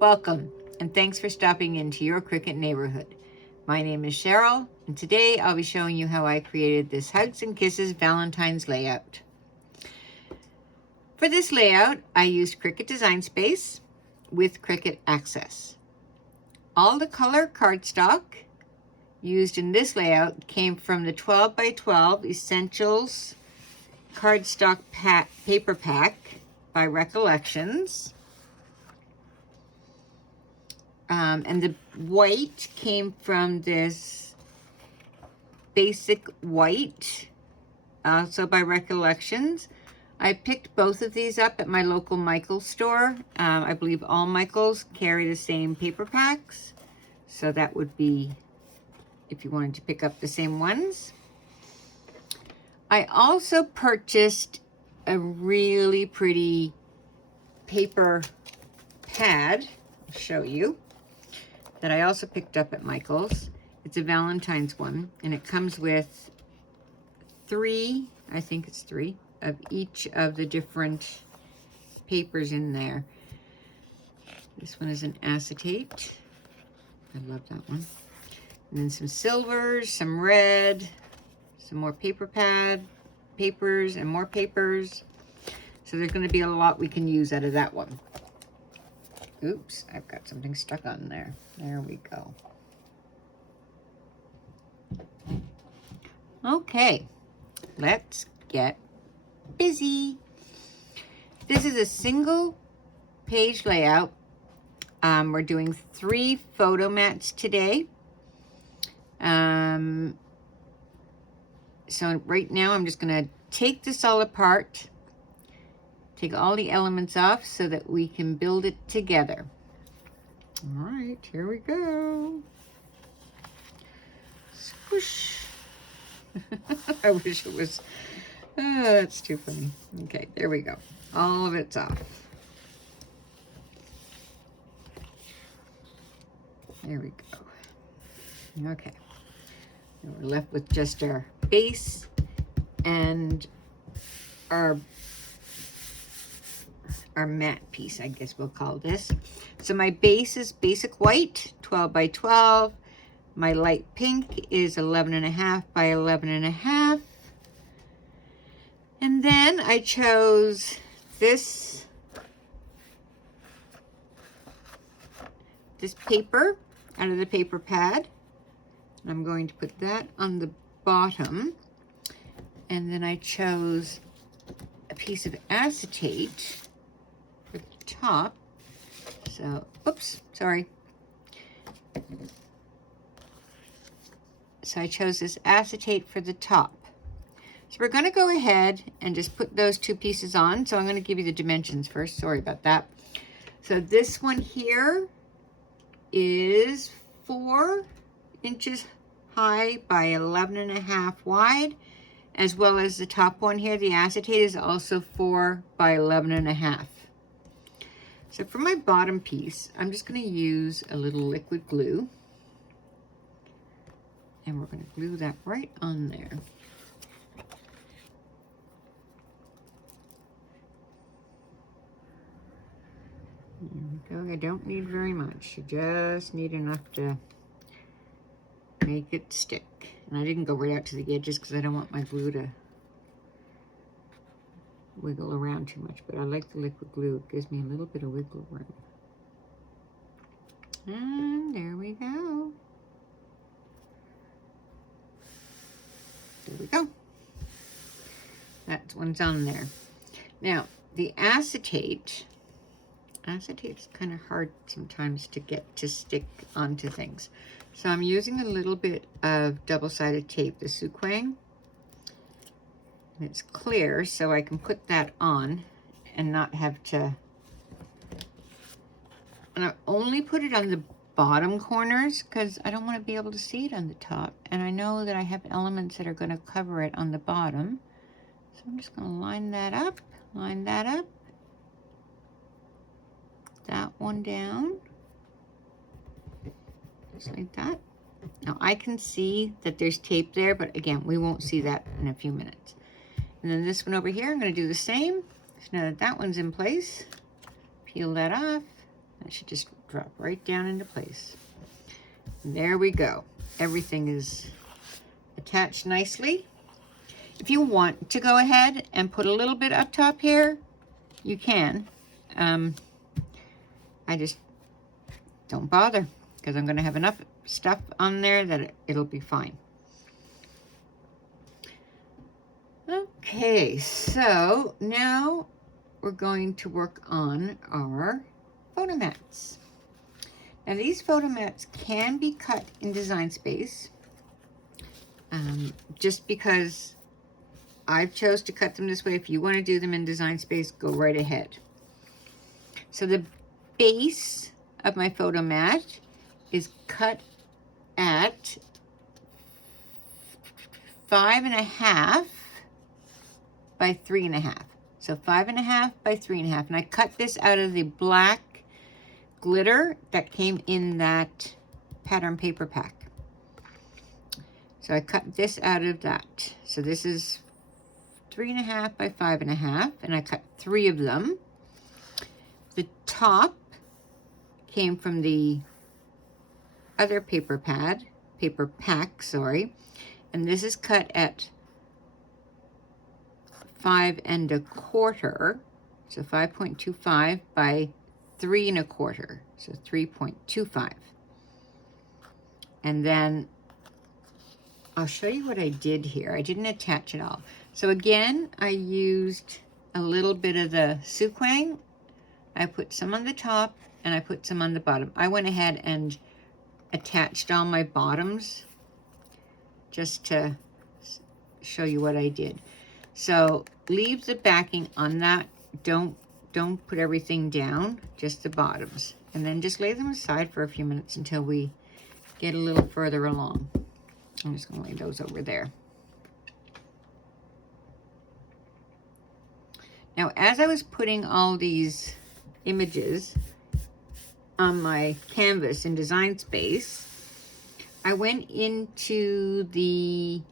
Welcome, and thanks for stopping into your Cricut neighborhood. My name is Cheryl, and today I'll be showing you how I created this Hugs and Kisses Valentine's layout. For this layout, I used Cricut Design Space with Cricut Access. All the color cardstock used in this layout came from the 12 by 12 Essentials cardstock paper pack by Recollections. And the white came from this basic white, also by Recollections. I picked both of these up at my local Michaels store. I believe all Michaels carry the same paper packs. So that would be if you wanted to pick up the same ones. I also purchased a really pretty paper pad, I'll show you, that I also picked up at Michaels. It's a Valentine's one, and it comes with three, I think it's three, of each of the different papers in there. This one is an acetate. I love that one. And then some silvers, some red, some more paper pad papers, and more papers. So there's going to be a lot we can use out of that one. Oops, I've got something stuck on there. There we go. Okay, let's get busy. This is a single page layout. We're doing 3 photo mats today. So right now I'm just going to take this all apart, take all the elements off so that we can build it together. All right, here we go. Squish. I wish it was, that's too funny. Okay, there we go. All of it's off. There we go. Okay. And we're left with just our base and our matte piece, I guess we'll call this. So my base is basic white, 12 by 12. My light pink is 11.5 by 11.5. And then I chose this paper out of the paper pad. I'm going to put that on the bottom. And then I chose a piece of acetate for the top. So, oops, sorry. So I chose this acetate for the top. So we're going to go ahead and just put those 2 pieces on. So I'm going to give you the dimensions first. Sorry about that. So this one here is 4 inches high by 11.5 wide, as well as the top one here, the acetate, is also 4 by 11.5. So for my bottom piece, I'm just going to use a little liquid glue, and we're going to glue that right on there. There we go. I don't need very much. You just need enough to make it stick. And I didn't go right out to the edges because I don't want my glue to wiggle around too much, but I like the liquid glue. It gives me a little bit of wiggle room. And there we go. There we go. That one's on there. Now, the acetate's kind of hard sometimes to get to stick onto things. So I'm using a little bit of double-sided tape, the Suquang. It's clear, so I can put that on and not have to. And I only put it on the bottom corners because I don't want to be able to see it on the top. And I know that I have elements that are going to cover it on the bottom. So I'm just going to line that up, that one down, just like that. Now I can see that there's tape there, but again, we won't see that in a few minutes. And then this one over here, I'm going to do the same. So now that that one's in place, peel that off. That should just drop right down into place. And there we go. Everything is attached nicely. If you want to go ahead and put a little bit up top here, you can. I just don't bother because I'm going to have enough stuff on there that it'll be fine. Okay, so now we're going to work on our photo mats. Now these photo mats can be cut in Design Space, just because I've chose to cut them this way. If you want to do them in Design Space, go right ahead. So the base of my photo mat is cut at 5.5 by 3.5. So 5.5 by 3.5. And I cut this out of the black glitter that came in that pattern paper pack. So I cut this out of that. So this is 3.5 by 5.5, and I cut 3 of them. The top came from the other paper pack, sorry. And this is cut at 5.25, so 5.25 by 3.25, so 3.25. And then I'll show you what I did here. I didn't attach it all. So again, I used a little bit of the Suquang. I put some on the top and I put some on the bottom. I went ahead and attached all my bottoms just to show you what I did. So leave the backing on that. Don't put everything down, just the bottoms. And then just lay them aside for a few minutes until we get a little further along. I'm just going to lay those over there. Now, as I was putting all these images on my canvas in Design Space, I went into the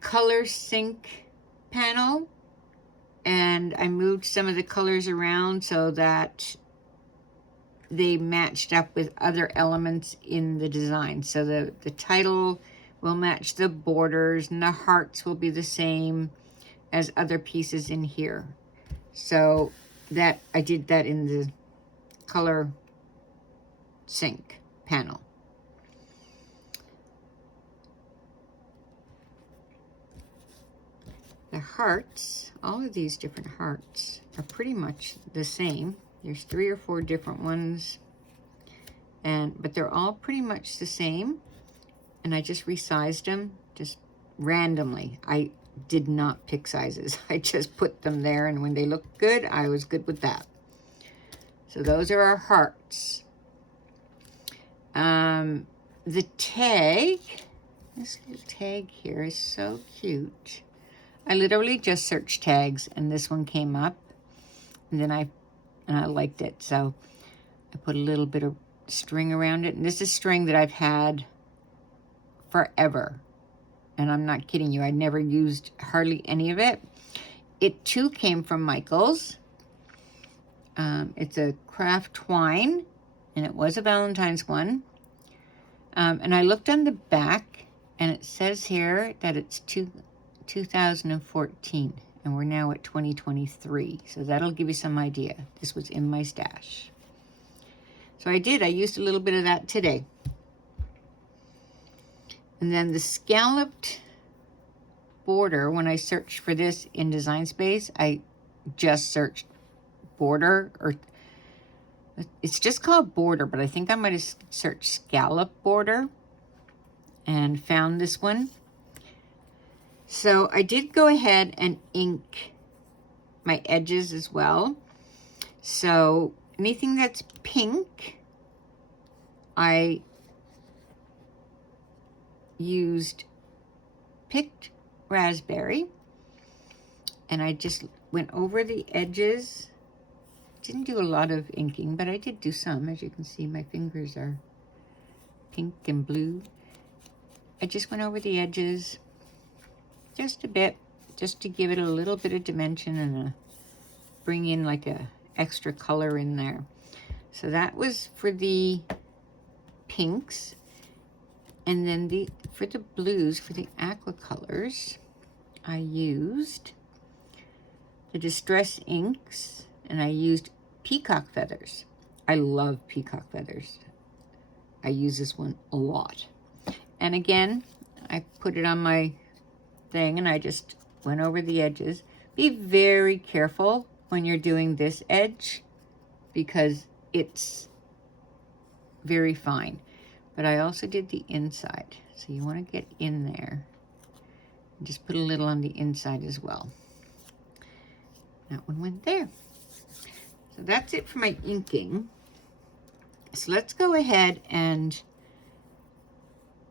color sync panel, and I moved some of the colors around so that they matched up with other elements in the design. So the title will match the borders, and the hearts will be the same as other pieces in here. So that I did that in the color sync panel. The hearts, all of these different hearts are pretty much the same. There's 3 or 4 different ones, but they're all pretty much the same. And I just resized them just randomly. I did not pick sizes. I just put them there, and when they looked good, I was good with that. So those are our hearts. The tag, this little tag here is so cute. I literally just searched tags, and this one came up, and then I liked it, so I put a little bit of string around it. And this is string that I've had forever, and I'm not kidding you. I never used hardly any of it. It too came from Michael's. It's a craft twine, and it was a Valentine's one. And I looked on the back, and it says here that it's 2014, and we're now at 2023. So that'll give you some idea. This was in my stash. So I used a little bit of that today. And then the scalloped border, when I searched for this in Design Space, I just searched border, or it's just called border, but I think I might have searched scallop border and found this one. So I did go ahead and ink my edges as well. So anything that's pink, I used picked raspberry, and I just went over the edges. Didn't do a lot of inking, but I did do some. As you can see, my fingers are pink and blue. I just went over the edges just a bit, just to give it a little bit of dimension and bring in like a extra color in there. So that was for the pinks. And then for the blues, for the aqua colors, I used the Distress inks, and I used peacock feathers. I love peacock feathers. I use this one a lot. And again, I put it on my thing and I just went over the edges. Be very careful when you're doing this edge because it's very fine. But I also did the inside. So you want to get in there. And just put a little on the inside as well. That one went there. So that's it for my inking. So let's go ahead and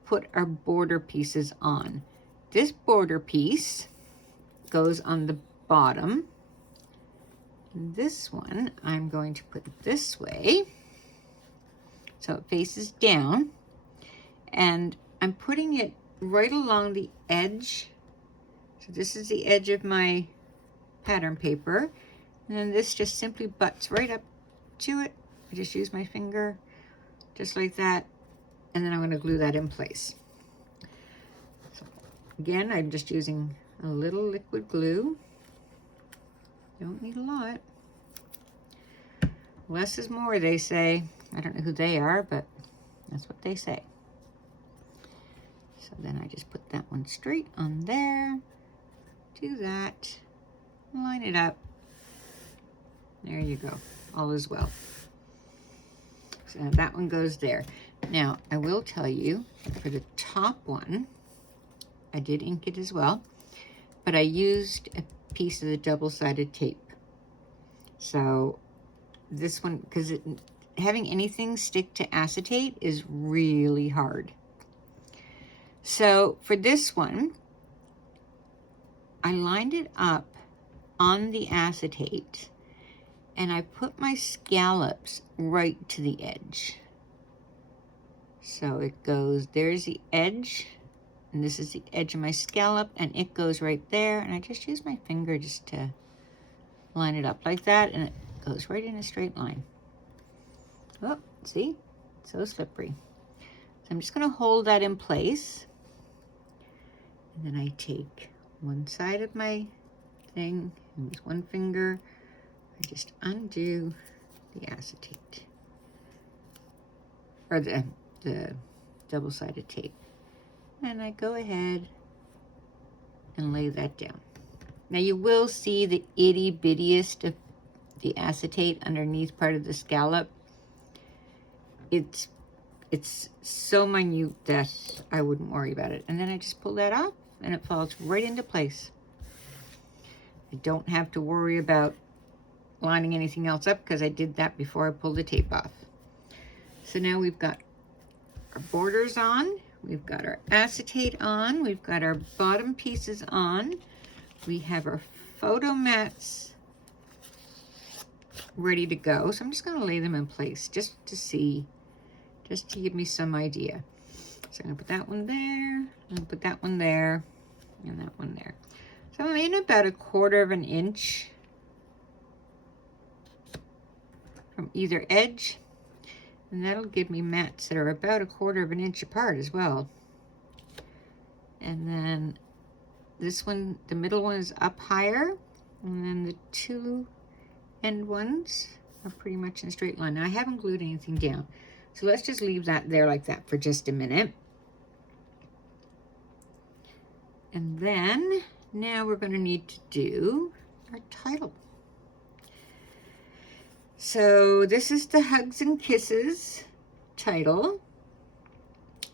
put our border pieces on. This border piece goes on the bottom. This one I'm going to put this way so it faces down, and I'm putting it right along the edge. So this is the edge of my pattern paper, and then this just simply butts right up to it. I just use my finger just like that, and then I'm going to glue that in place. So again, I'm just using a little liquid glue. Don't need a lot. Less is more, they say. I don't know who they are, but that's what they say. So then I just put that one straight on there. Do that. Line it up. There you go. All is well. So that one goes there. Now, I will tell you, for the top one, I did ink it as well, but I used a piece of the double-sided tape. So this one, because having anything stick to acetate is really hard. So for this one, I lined it up on the acetate and I put my scallops right to the edge. So it goes, there's the edge, and this is the edge of my scallop, and it goes right there, and I just use my finger just to line it up like that, and it goes right in a straight line. Oh, see? So slippery. So I'm just going to hold that in place, and then I take one side of my thing, and with one finger, I just undo the acetate, or the double-sided tape, and I go ahead and lay that down. Now you will see the itty bittiest of the acetate underneath part of the scallop. It's so minute that I wouldn't worry about it. And then I just pull that off and it falls right into place. I don't have to worry about lining anything else up because I did that before I pulled the tape off. So now we've got our borders on, we've got our acetate on, we've got our bottom pieces on, we have our photo mats ready to go. So I'm just going to lay them in place just to see, just to give me some idea. So I'm going to put that one there, I'm going to put that one there, and that one there. So I'm in about 1/4 inch from either edge. And that'll give me mats that are about 1/4 inch apart as well. And then this one, the middle one is up higher. And then the two end ones are pretty much in a straight line. Now I haven't glued anything down. So let's just leave that there like that for just a minute. And then now we're going to need to do our title. So this is the Hugs and Kisses title.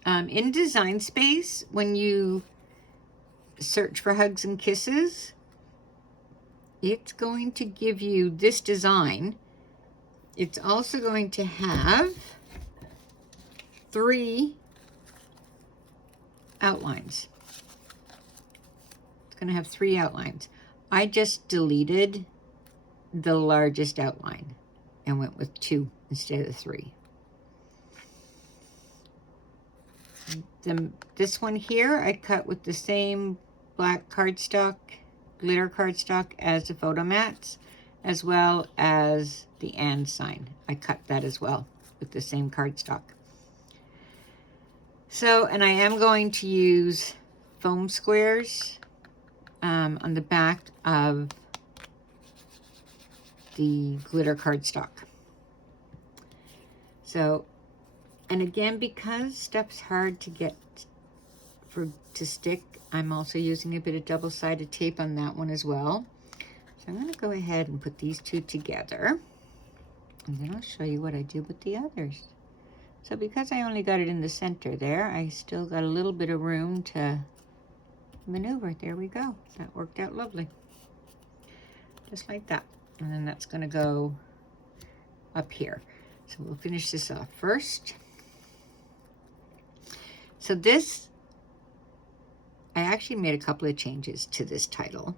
In Design Space, when you search for Hugs and Kisses, it's going to give you this design. It's also going to have 3 outlines. It's going to have 3 outlines. I just deleted the largest outline and went with 2 instead of 3. This one here I cut with the same black cardstock, glitter cardstock as the photo mats. as well as the and sign. I cut that as well with the same cardstock. So, and I am going to use foam squares on the back of the glitter cardstock. So, and again, because stuff's hard to get to stick, I'm also using a bit of double-sided tape on that one as well. So I'm going to go ahead and put these two together, and then I'll show you what I do with the others. So because I only got it in the center there, I still got a little bit of room to maneuver. There we go. That worked out lovely. Just like that. And then that's going to go up here. So we'll finish this off first. So this, I actually made a couple of changes to this title.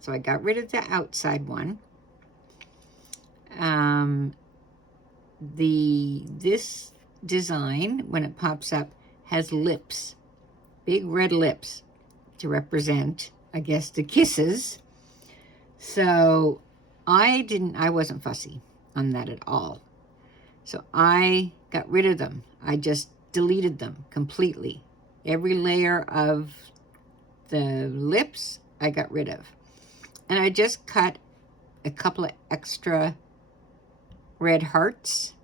So I got rid of the outside one. This design, when it pops up, has lips, big red lips to represent, I guess, the kisses. So I wasn't fussy on that at all. So I got rid of them. I just deleted them completely. Every layer of the lips I got rid of. And I just cut a couple of extra red hearts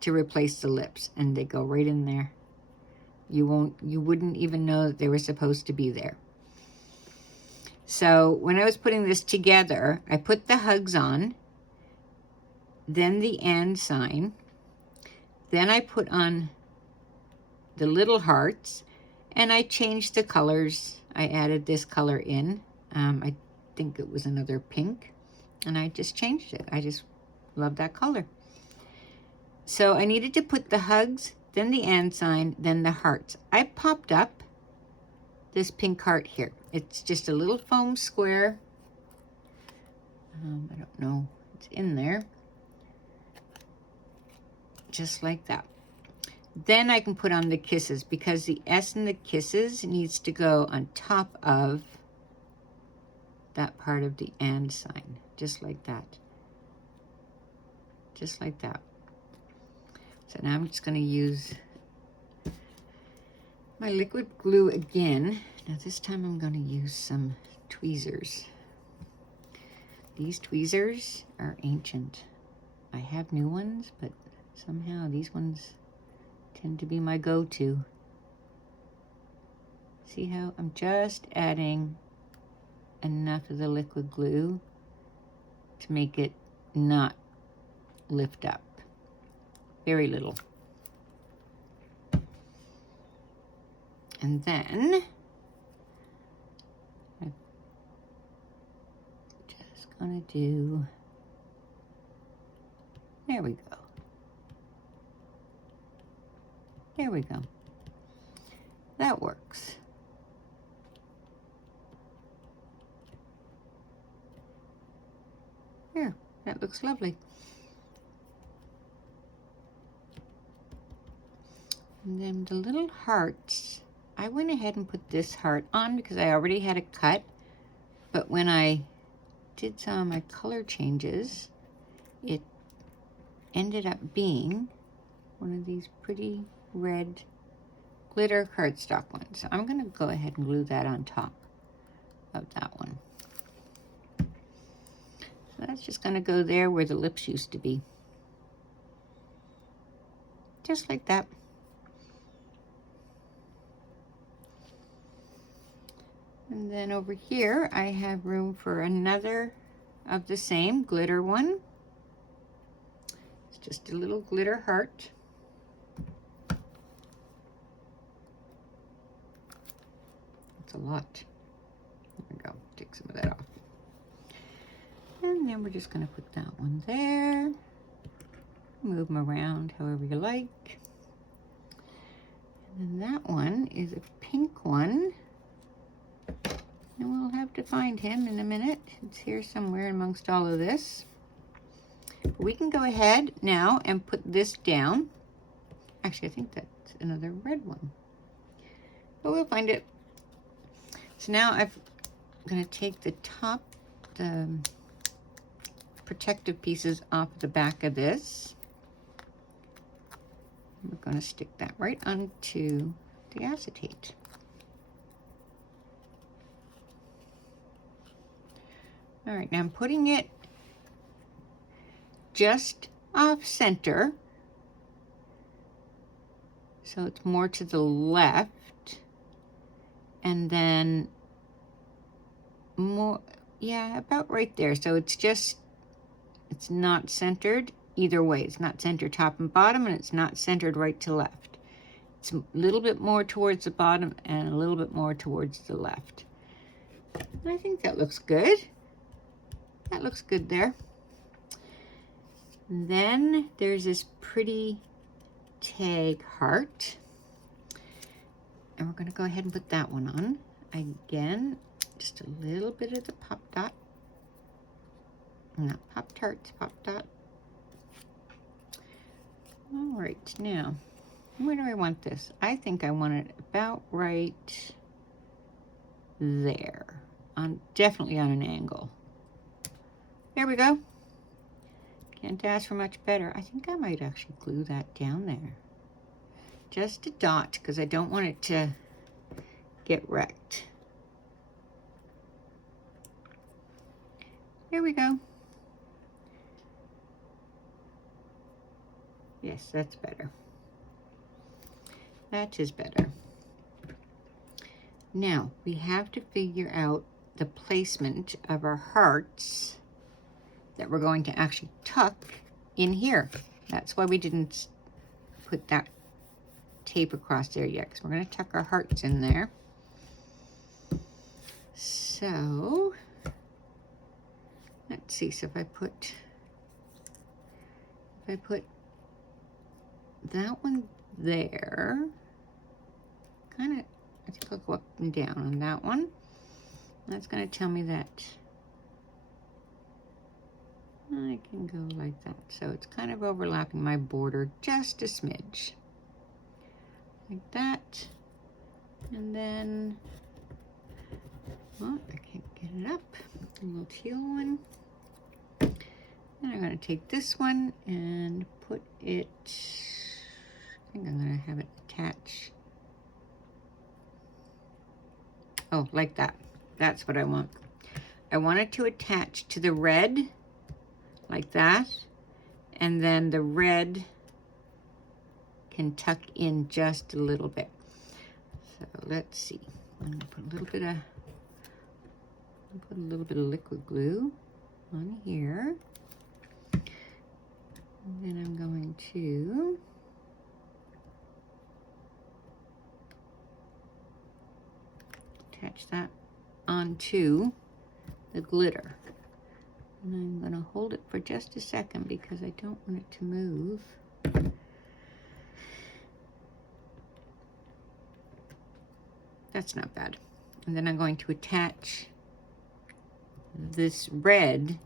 to replace the lips, and they go right in there. You wouldn't even know that they were supposed to be there. So when I was putting this together, I put the hugs on, then the and sign, then I put on the little hearts, and I changed the colors. I added this color in. I think it was another pink, and I just changed it. I just love that color. So I needed to put the hugs, then the and sign, then the hearts. I popped up this pink heart here. It's just a little foam square. I don't know, it's in there. Just like that. Then I can put on the kisses, because the S in the kisses needs to go on top of that part of the and sign, just like that. Just like that. So now I'm just going to use my liquid glue again. Now this time I'm going to use some tweezers. These tweezers are ancient. I have new ones, but somehow these ones tend to be my go-to. See how I'm just adding enough of the liquid glue to make it not lift up. Very little. And then I'm just gonna do, there we go. There we go. That works. There, that looks lovely. And then the little hearts, I went ahead and put this heart on because I already had it cut. But when I did some of my color changes, it ended up being one of these pretty red glitter cardstock ones. So I'm going to go ahead and glue that on top of that one. So that's just going to go there where the lips used to be. Just like that. And then over here, I have room for another of the same glitter one. It's just a little glitter heart. That's a lot. There we go. Take some of that off. And then we're just going to put that one there. Move them around however you like. And then that one is a pink one. And we'll have to find him in a minute. It's here somewhere amongst all of this. We can go ahead now and put this down. Actually, I think that's another red one. But we'll find it. So now I'm going to take the top, the protective pieces off the back of this. We're going to stick that right onto the acetate. All right, now I'm putting it just off center, so it's more to the left, and then more, yeah, about right there. So it's just, it's not centered either way. It's not centered top and bottom, and it's not centered right to left. It's a little bit more towards the bottom and a little bit more towards the left. I think that looks good. That looks good there. And then there's this pretty tag heart. And we're going to go ahead and put that one on. Again, just a little bit of the pop dot. Not Pop Tarts, pop dot. All right, now, where do I want this? I think I want it about right there. Definitely on an angle. There we go. Can't ask for much better. I think I might actually glue that down there. Just a dot, because I don't want it to get wrecked. There we go. Yes, that's better. That is better. Now, we have to figure out the placement of our hearts that we're going to actually tuck in here. That's why we didn't put that tape across there yet, because we're going to tuck our hearts in there. So, let's see. So if I put that one there, kind of, I think I'll go up and down on that one. That's going to tell me that I can go like that. So it's kind of overlapping my border just a smidge. Like that. And then, oh, I can't get it up. A little teal one. And I'm going to take this one and put it, I think I'm going to have it attach. Oh, like that. That's what I want. I want it to attach to the red, like that. And then the red can tuck in just a little bit. So let's see. I'm going to put a little bit of liquid glue on here. And then I'm going to attach that onto the glitter. And I'm going to hold it for just a second because I don't want it to move. That's not bad. And then I'm going to attach this red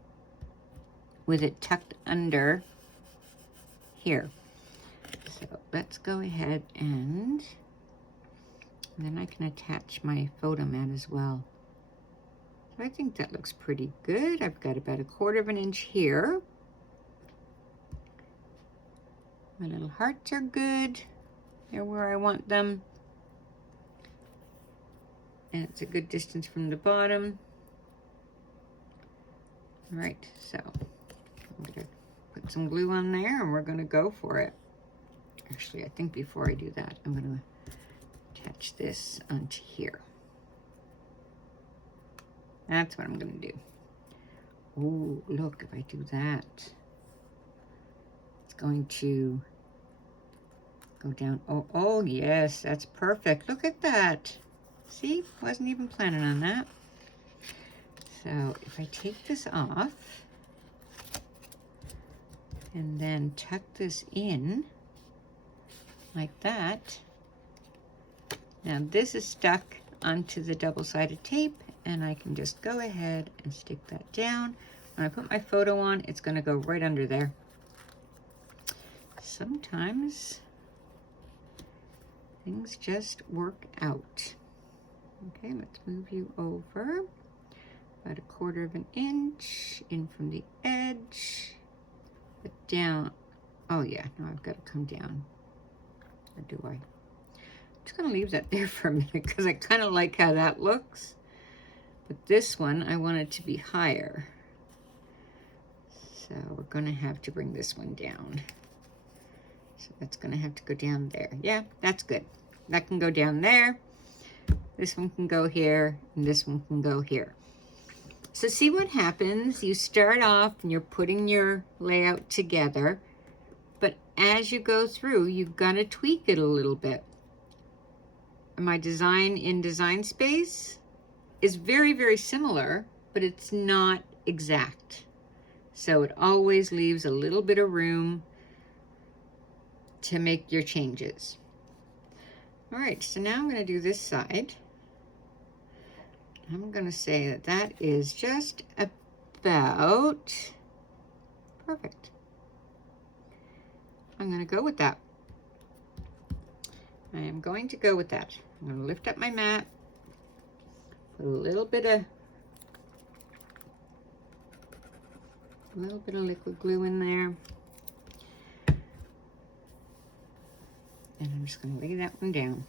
with it tucked under here. So let's go ahead and then I can attach my photo mat as well. So I think that looks pretty good. I've got about 1/4 of an inch here. My little hearts are good. They're where I want them. And it's a good distance from the bottom. All right, so I'm gonna put some glue on there and we're gonna go for it. Actually, I think before I do that, I'm gonna attach this onto here. That's what I'm gonna do. Oh, look, if I do that, it's going to go down. Oh, yes, that's perfect. Look at that. See, wasn't even planning on that. So if I take this off and then tuck this in like that. Now this is stuck onto the double-sided tape and I can just go ahead and stick that down. When I put my photo on, it's going to go right under there. Sometimes things just work out. Okay, let's move you over. about 1/4 inch in from the edge, but down. Oh yeah, no, I've got to come down. Or do I? I'm just gonna leave that there for a minute because I kind of like how that looks. But this one, I want it to be higher. So we're gonna have to bring this one down. So that's gonna have to go down there. Yeah, that's good. That can go down there. This one can go here, and this one can go here. So see what happens. You start off and you're putting your layout together, but as you go through, you've got to tweak it a little bit. My design in Design Space is very, very similar, but it's not exact. So it always leaves a little bit of room to make your changes. All right, so now I'm going to do this side. I'm going to say that that is just about perfect. I'm going to go with that. I am going to go with that. I'm going to lift up my mat, put a little bit of liquid glue in there. And I'm just going to lay that one down.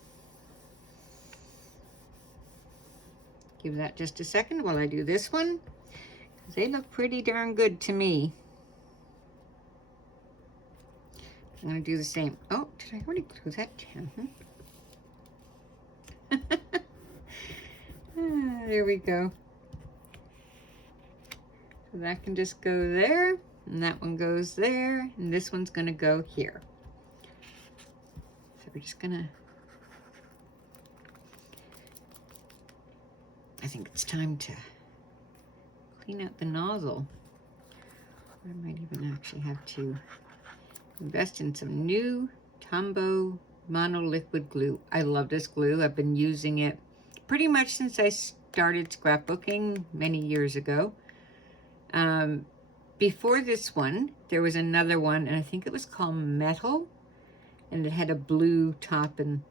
Give that just a second while I do this one, because they look pretty darn good to me. I'm going to do the same. Oh, did I already glue that down? There we go. So that can just go there, and that one goes there, and this one's going to go here. So we're just going to... I think it's time to clean out the nozzle. I might even actually have to invest in some new Tombow Mono Liquid Glue. I love this glue. I've been using it pretty much since I started scrapbooking many years ago. Before this one, there was another one, and I think it was called Metal, and it had a blue top in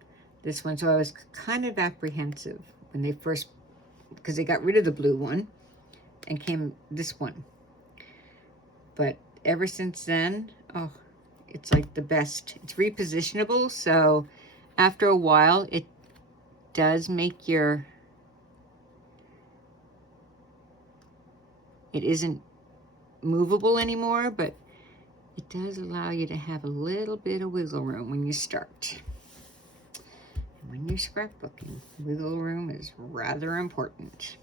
this one. So I was kind of apprehensive when they first, because they got rid of the blue one and came this one. But ever since then, oh, it's like the best. It's repositionable, so after a while, it does make your, it isn't movable anymore, but it does allow you to have a little bit of wiggle room when you start. And when you're scrapbooking, wiggle room is rather important.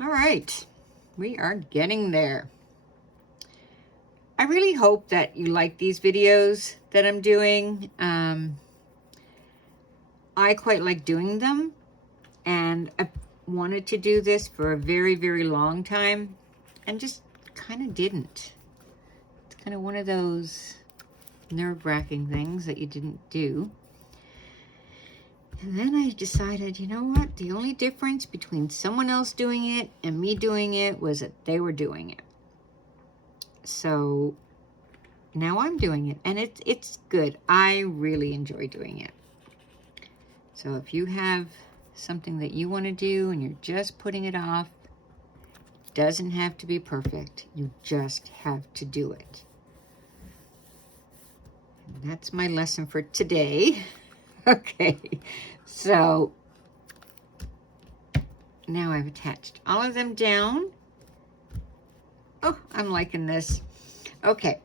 All right, we are getting there. I really hope that you like these videos that I'm doing. I quite like doing them, and I wanted to do this for a very, very long time and just kind of didn't. It's kind of one of those nerve-wracking things that you didn't do. And then I decided, you know what? The only difference between someone else doing it and me doing it was that they were doing it. So now I'm doing it, and it's good. I really enjoy doing it. So if you have something that you want to do and you're just putting it off, it doesn't have to be perfect. You just have to do it. And that's my lesson for today. Okay, so now I've attached all of them down. Oh, I'm liking this. Okay,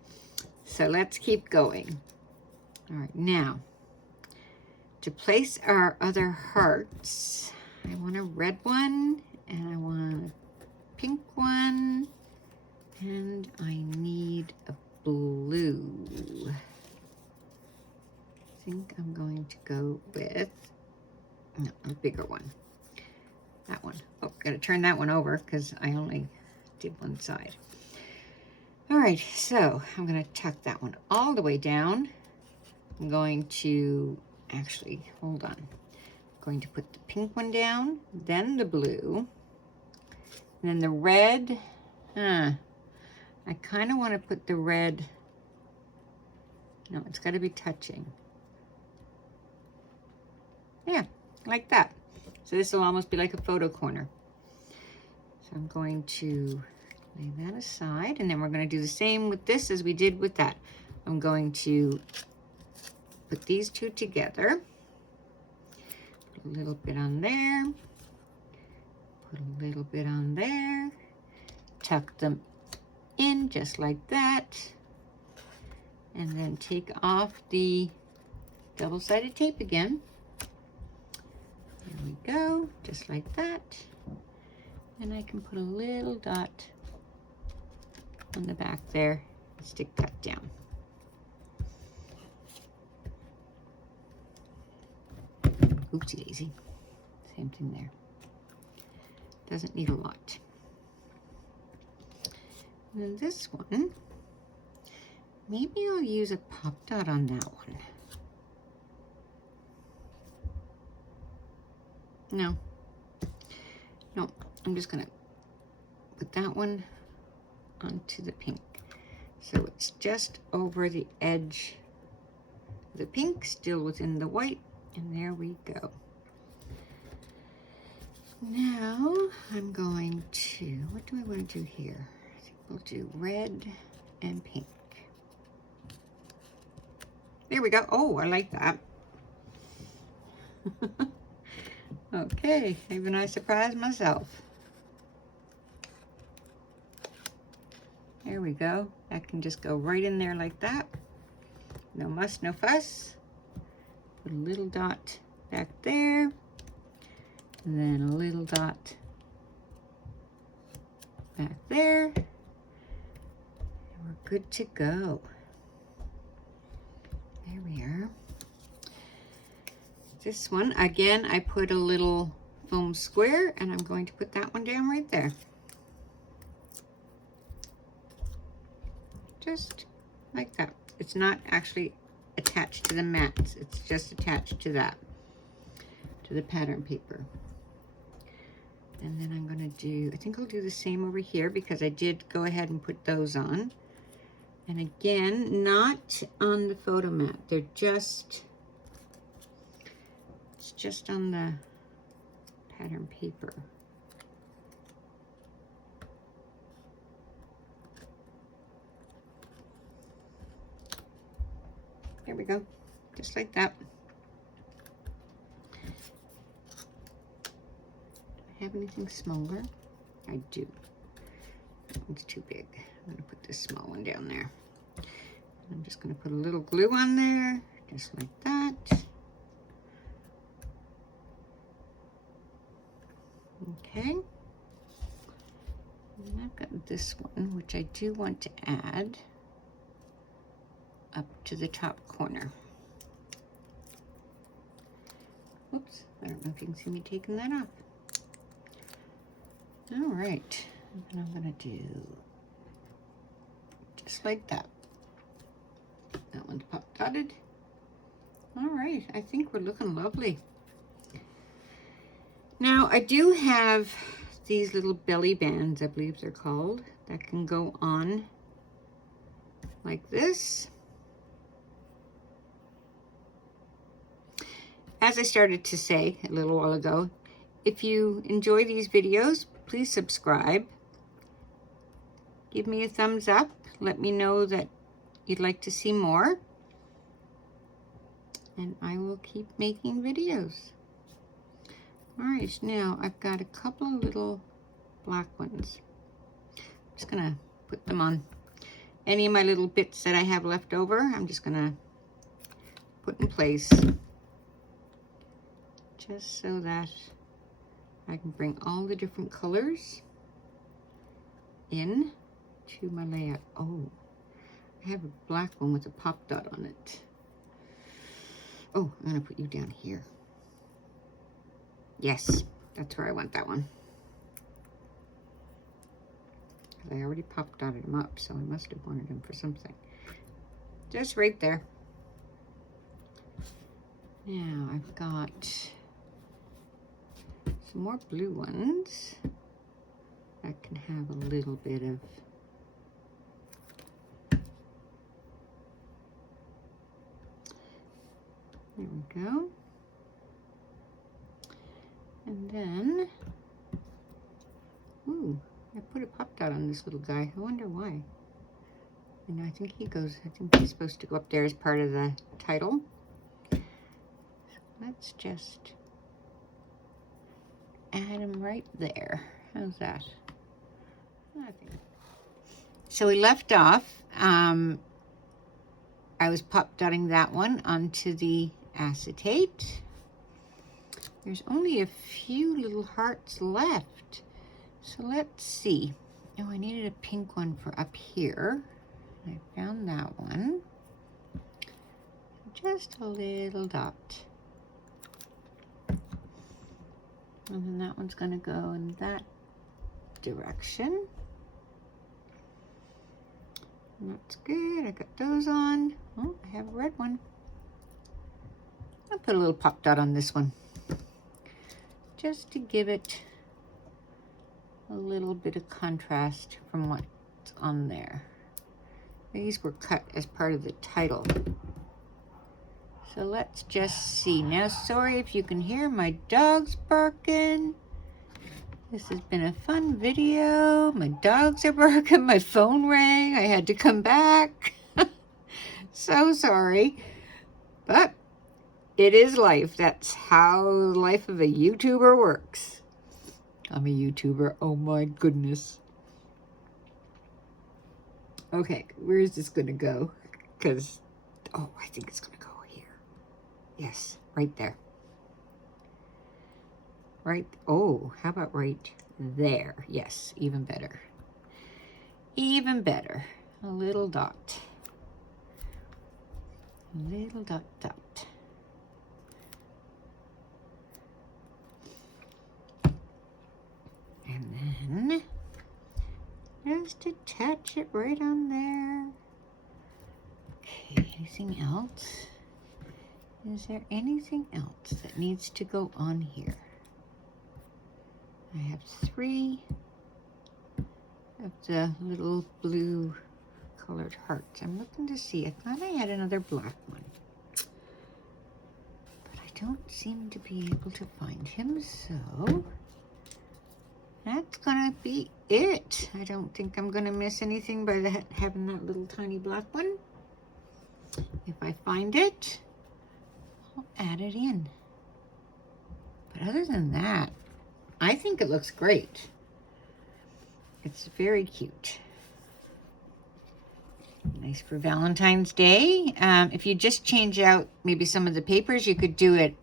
so let's keep going. All right, now to place our other hearts, I want a red one, and I want a pink one, and I need a blue. I think I'm going to go with a bigger one. That one. Oh, gotta turn that one over because I only did one side. All right, so I'm gonna tuck that one all the way down. I'm going to, actually, hold on. I'm going to put the pink one down, then the blue, and then the red. I kind of want to put the red, no, it's got to be touching. Yeah, like that. So this will almost be like a photo corner. So I'm going to lay that aside, and then we're going to do the same with this as we did with that. I'm going to put these two together, put a little bit on there, put a little bit on there, tuck them in just like that, and then take off the double-sided tape again. There we go, just like that. And I can put a little dot on the back there and stick that down. Oopsie daisy. Same thing there. Doesn't need a lot. And then this one, maybe I'll use a pop dot on that one. No, I'm just gonna put that one onto the pink. So it's just over the edge of the pink, still within the white, and there we go. Now I'm going to, what do I want to do here? I think we'll do red and pink. There we go. Oh, I like that. Okay, even I surprised myself. There we go. That can just go right in there like that. No muss, no fuss. Put a little dot back there. And then a little dot back there. And we're good to go. There we are. This one, again, I put a little foam square, and I'm going to put that one down right there. Just like that. It's not actually attached to the mats. It's just attached to that, to the pattern paper. And then I'm going to do, I think I'll do the same over here because I did go ahead and put those on. And again, not on the photo mat. They're just, it's just on the pattern paper. There we go, just like that. Have anything smaller? I do. That one's too big. I'm gonna put this small one down there. I'm just gonna put a little glue on there, just like that. Okay. And I've got this one, which I do want to add up to the top corner. Oops, I don't know if you can see me taking that off. All right, and I'm gonna do just like that. That one's pop dotted. All right, I think we're looking lovely. Now I do have these little belly bands, I believe they're called, that can go on like this. As I started to say a little while ago, if you enjoy these videos, please subscribe. Give me a thumbs up. Let me know that you'd like to see more. And I will keep making videos. All right, now I've got a couple of little black ones. I'm just gonna put them on any of my little bits that I have left over. I'm just gonna put in place just so that I can bring all the different colors in to my layout. Oh, I have a black one with a pop dot on it. Oh, I'm gonna put you down here. Yes, that's where I want that one. I already pop dotted them up, so I must have wanted them for something. Just right there. Now I've got some more blue ones that can have a little bit of there we go. And then ooh, Ooh, I put a pop dot on this little guy. I wonder why. And I think he's supposed to go up there as part of the title. So let's just add him right there. How's that? Okay. So we left off, I was pop dotting that one onto the acetate. There's only a few little hearts left. So let's see. Oh, I needed a pink one for up here. I found that one. Just a little dot. And then that one's going to go in that direction. And that's good. I got those on. Oh, I have a red one. I'll put a little pop dot on this one, just to give it a little bit of contrast from what's on there. These were cut as part of the title. So let's just see. Now, sorry if you can hear my dogs barking. This has been a fun video. My dogs are barking. My phone rang. I had to come back. So sorry. But it is life. That's how the life of a YouTuber works. I'm a YouTuber. Oh my goodness. Okay, where is this going to go? Because, oh, I think it's going to go here. Yes, right there. Right, oh, how about right there? Yes, even better. Even better. A little dot. A little dot dot. And then just attach it right on there. Okay, anything else? Is there anything else that needs to go on here? I have 3 of the little blue colored hearts. I'm looking to see. I thought I had another black one, but I don't seem to be able to find him, so that's gonna be it. I don't think I'm gonna miss anything by having that little tiny black one. If I find it, I'll add it in. But other than that, I think it looks great. It's very cute. Nice for Valentine's Day. If you just change out maybe some of the papers, you could do it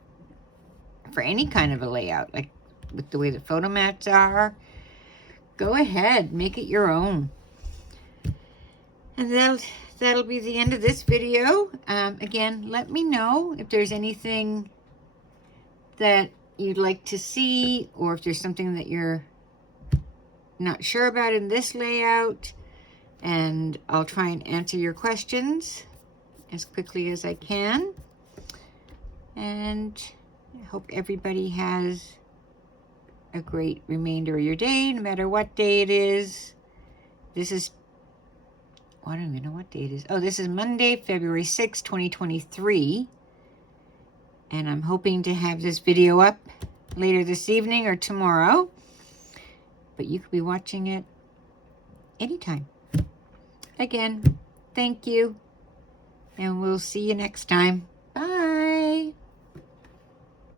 for any kind of a layout, like with the way the photo mats are. Go ahead, make it your own. And that'll be the end of this video. Again, let me know if there's anything that you'd like to see, or if there's something that you're not sure about in this layout, and I'll try and answer your questions as quickly as I can. And I hope everybody has a great remainder of your day, no matter what day it is. This is, I don't even know what day it is. Oh, this is Monday, February 6, 2023. And I'm hoping to have this video up later this evening or tomorrow. But you could be watching it anytime. Again, thank you. And we'll see you next time. Bye.